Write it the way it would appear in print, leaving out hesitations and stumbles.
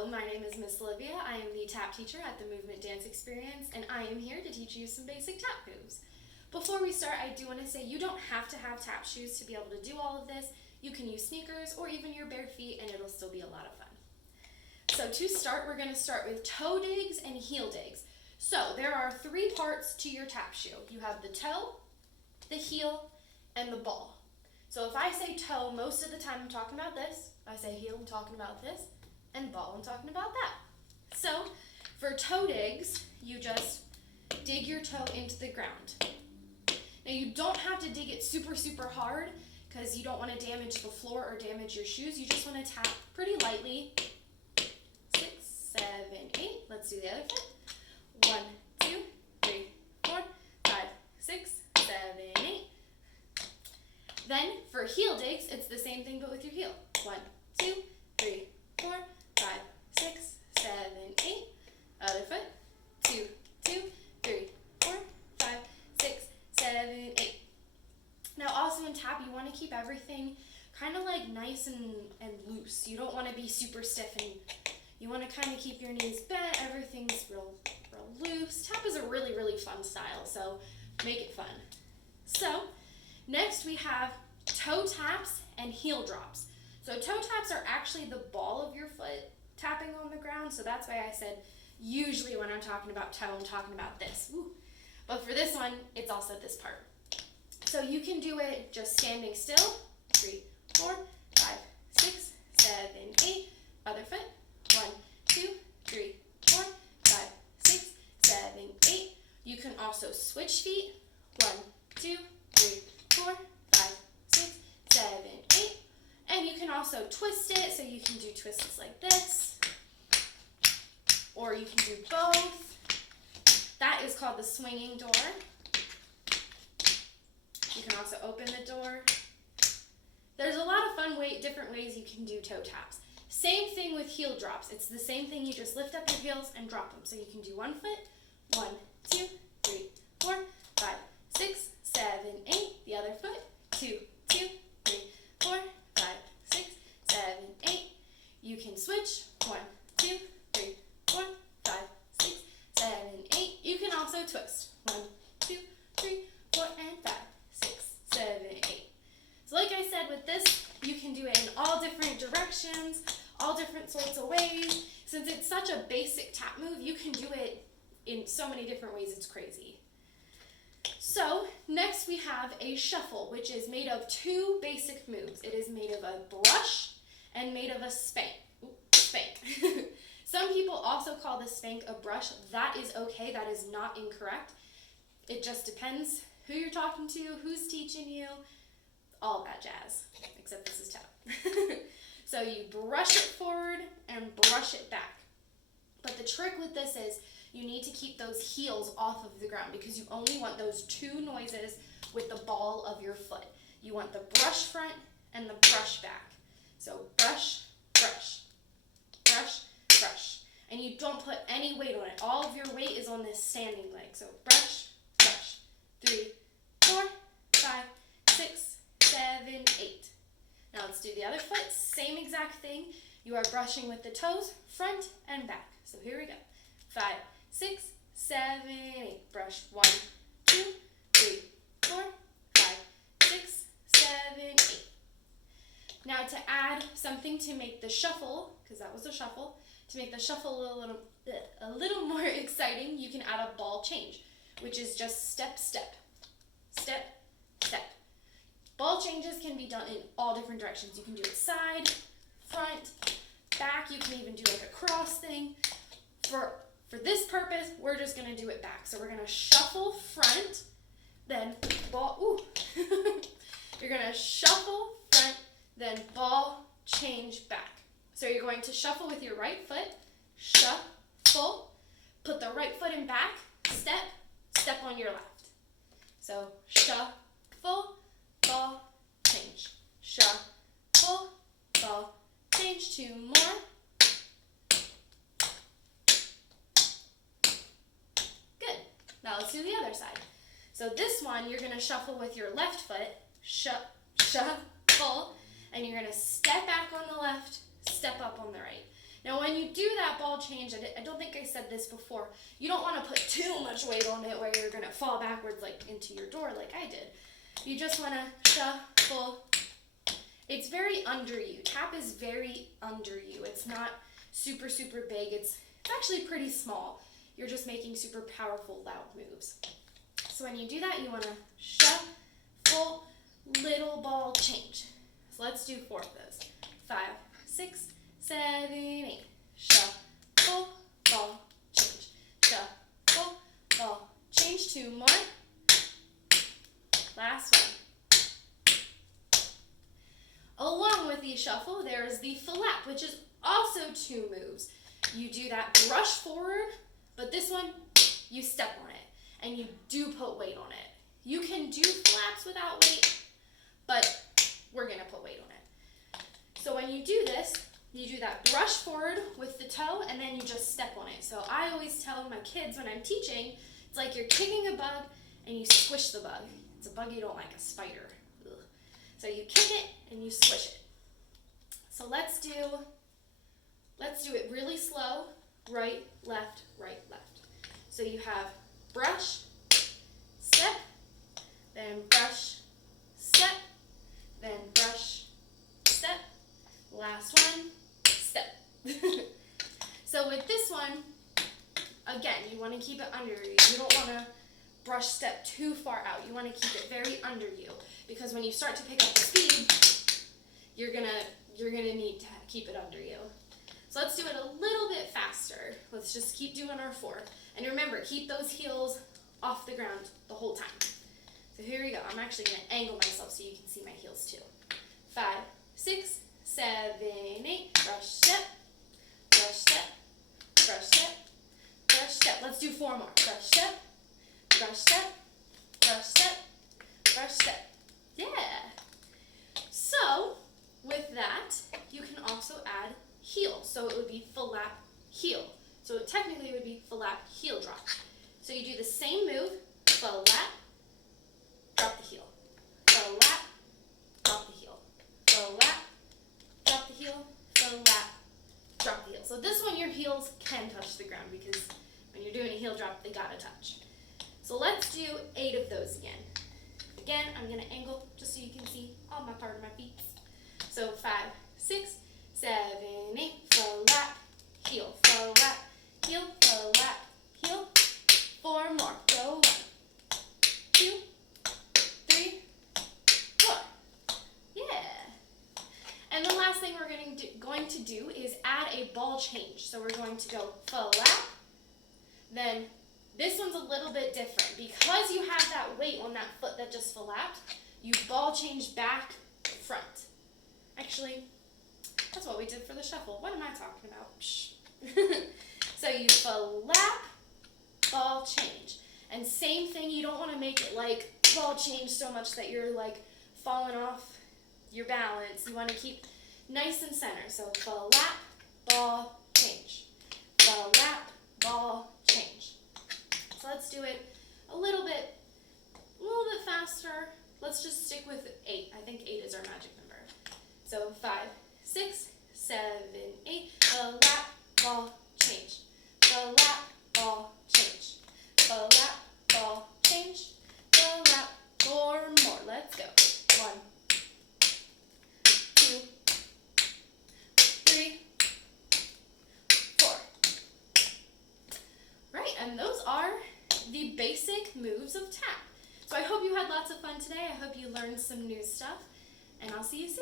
Hello, my name is Mrs Olivia. I am the tap teacher at the Movement Dance Experience, and I am here to teach you some basic tap moves. Before we start, I do want to say you don't have to have tap shoes to be able to do all of this. You can use sneakers or even your bare feet, and it'll still be a lot of fun. So to start, we're going to start with toe digs and heel digs. So there are three parts to your tap shoe. You have the toe, the heel, and the ball. So if I say toe, most of the time I'm talking about this. If I say heel, I'm talking about this. And ball, I'm talking about that. So for toe digs, you just dig your toe into the ground. Now you don't have to dig it super, super hard because you don't want to damage the floor or damage your shoes. You just want to tap pretty lightly. 6, 7, 8. Let's do the other foot. 1, 2, 3, 4, 5, 6, 7, 8. Then for heel digs, it's the same thing but with your heel. 1, 2, 3, 4, 5, 6, 7, 8. Other foot. 2, 2, 3, 4, 5, 6, 7, 8. Now also in tap, you want to keep everything kind of like nice and loose. You don't want to be super stiff, and you want to kind of keep your knees bent. Everything's real loose. Tap is a really, really fun style, so make it fun. So next we have toe taps and heel drops. So toe taps are actually the ball of your foot tapping on the ground, so that's why I said usually when I'm talking about toe, I'm talking about this. Ooh. But for this one, it's also this part. So you can do it just standing still. 3, 4, 5, 6, 7, 8. Other foot. 1, 2, 3, 4, 5, 6, 7, 8. You can also switch feet. 1, 2, 3, 4, 5, 6, 7, 8. And you can also twist it, so you can do twists like this, or you can do both. That is called the swinging door. You can also open the door. There's a lot of fun different ways you can do toe taps. Same thing with heel drops. It's the same thing. You just lift up your heels and drop them. So you can do one foot. 1, 2, 3, 4, 5, 6, 7, 8. The other foot. 2, 2, 3, 4, 5, 6, 7, 8. You can switch. 1, 2, 3, 4, 5, 6, 7, 8. You can also twist. 1, 2, 3, 4, and 5, 6, 7, 8. So like I said, with this, you can do it in all different directions, all different sorts of ways. Since it's such a basic tap move, you can do it in so many different ways, it's crazy. So next we have a shuffle, which is made of two basic moves. It is made of a brush and made of a spank. Ooh, spank. Some people also call the spank a brush. That is okay. That is not incorrect. It just depends who you're talking to, who's teaching you, all that jazz, except this is tap. So you brush it forward and brush it back. But the trick with this is you need to keep those heels off of the ground because you only want those two noises with the ball of your foot. You want the brush front and the brush back. So brush, brush, brush, brush. And you don't put any weight on it. All of your weight is on this standing leg. So brush, brush. 3, 4, 5, 6, 7, 8. Now let's do the other foot. Same exact thing. You are brushing with the toes, front and back. So here we go. 5, 6, 7, 8. Brush. 1, 2, 3, 4, 5, 6, 7, 8. Now to add something to make the shuffle, because that was a shuffle, to make the shuffle a little more exciting, you can add a ball change, which is just step, step, step, step. Ball changes can be done in all different directions. You can do it side, front, back. You can even do like a cross thing. For this purpose, we're just going to do it back. So we're going to shuffle front, then ball. Ooh. You're going to shuffle front, then ball change back. So you're going to shuffle with your right foot, shuffle, put the right foot in back, step, step on your left. So shuffle, ball, change. Shuffle, ball, change. 2 more. Good. Now let's do the other side. So this one, you're going to shuffle with your left foot, shuffle, and you're going to step back on the left, step up on the right. Now when you do that ball change, I don't think I said this before, you don't want to put too much weight on it where you're going to fall backwards like into your door like I did. You just want to shuffle. It's very under you. Tap is very under you. It's not super, super big. It's actually pretty small. You're just making super powerful, loud moves. So when you do that, you want to shuffle, little ball change. So let's do 4 of those. 5, 6, 7, 8. Shuffle, ball, change. Shuffle, ball, change. 2 more. Last one. Along with the shuffle, there's the flap, which is also 2 moves. You do that brush forward, but this one, you step on it, and you do put weight on it. You can do flaps without weight, but we're going to put weight on it. So when you do this, you do that brush forward with the toe, and then you just step on it. So I always tell my kids when I'm teaching, it's like you're kicking a bug, and you squish the bug. It's a bug you don't like, a spider. Ugh. So you kick it, and you squish it. So let's do it really slow. Right, left, right, left. So you have brush, step, then brush, step, then brush, step, last one, step. So with this one, again, you want to keep it under you. You don't want to brush step too far out. You want to keep it very under you, because when you start to pick up the speed, you're gonna need to keep it under you. So let's do it a little bit faster. Let's just keep doing our 4. And remember, keep those heels off the ground the whole time. So here we go. I'm actually going to angle myself so you can see my heels too. 5, 6, 7, 8. Brush, step, brush, step, brush, step, brush, step. Let's do 4 more. Brush, step, brush, step, brush, step, brush, step. Yeah. So with that, you can also add heel. So it would be flap, heel. So it technically would be flap, heel drop. So you do the same move, flap, drop the heel. Flap, drop the heel. Flap, drop the heel. Flap, drop the heel. So this one your heels can touch the ground, because when you're doing a heel drop, they gotta touch. So let's do 8 of those again. Again, I'm gonna angle just so you can see all my part of my feet. So 5, 6, 7, 8, flap, heel, flap, heel, flap, heel. 4 more. Go 1, 2, 3, 4. Yeah. And the last thing we're going to do is add a ball change. So we're going to go flap. Then this one's a little bit different. Because you have that weight on that foot that just flapped, you ball change back, front. Actually, that's what we did for the shuffle. What am I talking about? Shh. So you flap, ball change. And same thing, you don't want to make it like ball change so much that you're like falling off your balance. You want to keep nice and center. So flap, ball, change. Flap, ball, change. So let's do it a little bit faster. Let's just stick with 8. I think 8 is our magic number. So 5, 6, 7, 8. Flap, ball, change. Flap, ball, change. Flap, ball, change. Flap. 4 more. Let's go. 1, 2, 3, 4. Right, and those are the basic moves of tap. So I hope you had lots of fun today. I hope you learned some new stuff, and I'll see you soon.